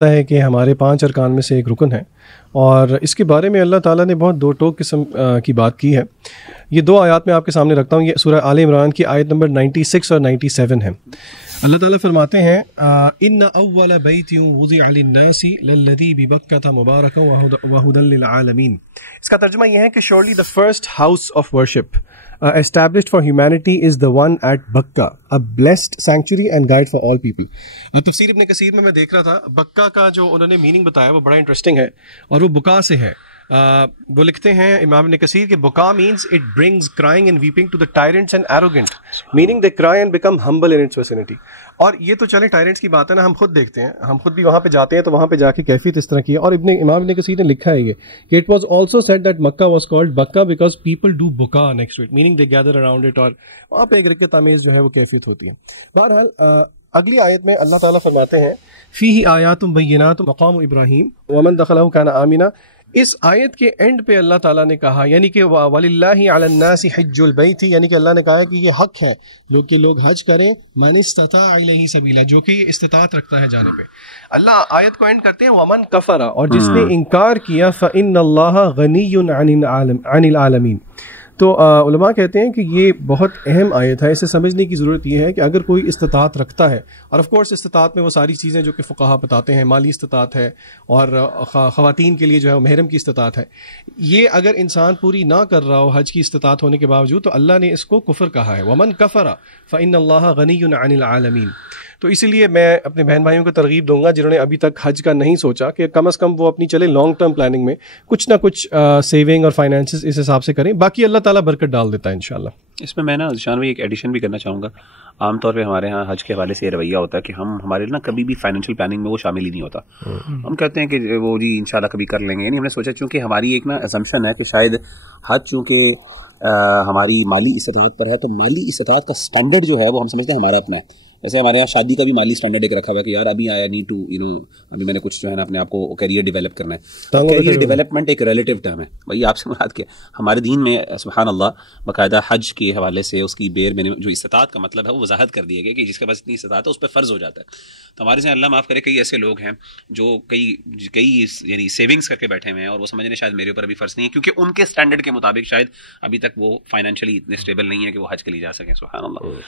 ہے کہ हमारे 5 अरकान में से एक रुकन है और इसके बारे में अल्लाह ताला ने बहुत दो टोक किस्म की बात की है। ये दो आयत मैं आपके सामने रखता हूँ। ये सूरह आल इमरान की आयत नंबर 96 और 97 है। अल्लाह ताला फरमाते हैं इन्ना अव्वल बैतिन वुज़िअ लिन्नासी लल्लज़ी बिबक्कता मुबारकन व हुदल लिल आलमीन। इसका तर्जुमा यह है कि surely the first house of worship established for humanity is the one at Bakka, a blessed sanctuary and guide for all people. तफसीर इब्न कसीर में मैं देख रहा था, बक्का का जो उन्होंने मीनिंग बताया वो बड़ा इंटरेस्टिंग है और वो बुका से है। वो लिखते हैं इमाम इब्न कसीर के बुका means it brings crying and weeping to the tyrants and arrogant, meaning they cry and become humble in its vicinity. और ये तो चले टायरेंट्स की बात है ना, हम खुद देखते हैं, हम खुद भी वहाँ पे जाते हैं तो वहाँ पे जाके कैफियत इस तरह की है। और इमाम इब्न कसीर ने लिखा है ये कि it was also said that Mecca was called Bakkah because people do बुका next to it, meaning they gather around it, और वहाँ पे एक रकत आमेज जो है वो कैफियत होती है। बहरहाल अगली आयत में अल्लाह ताला फरमाते हैं फीही आयातुम बय्यिनातुम मक़ाम इब्राहीम वमन दखलहु काना आमिना। इस आयत के एंड पे अल्लाह ताला ने कहा, यानी कि वलिल्लाहि अलन्नासि हिज्जुल बैति, यानी कि अल्लाह ने कहा कि ये हक है लोग हज करें, मन इस्तता इलैहि सबीला, जो कि इस्तिताअत रखता है जाने पे। अल्लाह आयत को एंड करते हैं वमन कफरा, और जिसने इनकार किया फइन्नल्लाह गनियुन अनिल आलमीन। तो उलमा कहते हैं कि ये बहुत अहम आयत है। इसे समझने की ज़रूरत ये है कि अगर कोई इस्तिताअत रखता है, और ऑफ कोर्स इस्तिताअत में वो सारी चीज़ें जो कि फ़ुक़हा बताते हैं, माली इस्तिताअत है और ख़वातीन के लिए जो है महरम की इस्तिताअत है, ये अगर इंसान पूरी ना कर रहा हो हज की इस्तिताअत होने के बावजूद, तो अल्लाह ने इसको कुफ्र कहा है। वमन कफ़रा फ़इन्नल्लाह गनियुन अनिल आलमीन। तो इसीलिए मैं अपने बहन भाइयों को तरगीब दूंगा जिन्होंने अभी तक हज का नहीं सोचा, कि कम से कम वो अपनी चले लॉन्ग टर्म प्लानिंग में कुछ ना कुछ सेविंग और फाइनेंसेस इस हिसाब से करें। बाकी अल्लाह ताला बरकत डाल देता है इंशाल्लाह। इसमें मैं ना ज़ीशान भाई एक एडिशन भी करना चाहूँगा। आमतौर पे हमारे यहाँ हज के हवाले से ये रवैया होता है कि हमारे ना कभी भी फाइनेंशियल प्लानिंग में वो शामिल ही नहीं होता। हम कहते हैं कि वो जी इंशाल्लाह कभी कर लेंगे। यानी हमने सोचा, चूँकि हमारी एक ना असम्पशन है कि शायद हज चूँकि हमारी माली इस्तिताअत पर है, तो माली इस्तिताअत का स्टैंडर्ड जो है वो हम समझते हैं हमारा अपना है। जैसे हमारे यहाँ शादी का भी माली स्टैंडर्ड एक रखा हुआ है कि यार अभी आई नीड टू अभी मैंने कुछ जो है ना अपने आप को करियर डेवलप करना है। तो करियर डेवलपमेंट एक रिलेटिव टर्म है भाई, आपसे मुराद क्या। हमारे दीन में सुभान अल्लाह बाकायदा हज के हवाले से उसकी बेर में जो इस्तिताअत का मतलब है वो वजाहत कर दिया गया कि जिसके पास इतनी इस्तिताअत है उस पर फ़र्ज़ हो जाता है। तो हमारे से अल्लाह माफ़ करे, कई ऐसे लोग हैं जो कई यानी सेविंग्स करके बैठे हुए हैं और वो समझने शायद मेरे ऊपर अभी फ़र्ज़ नहीं है, क्योंकि उनके स्टैंडर्ड के मुताबिक शायद अभी तक वो फाइनेंशियली इतने स्टेबल नहीं है कि वो हज के लिए जा सकें। सुभान अल्लाह।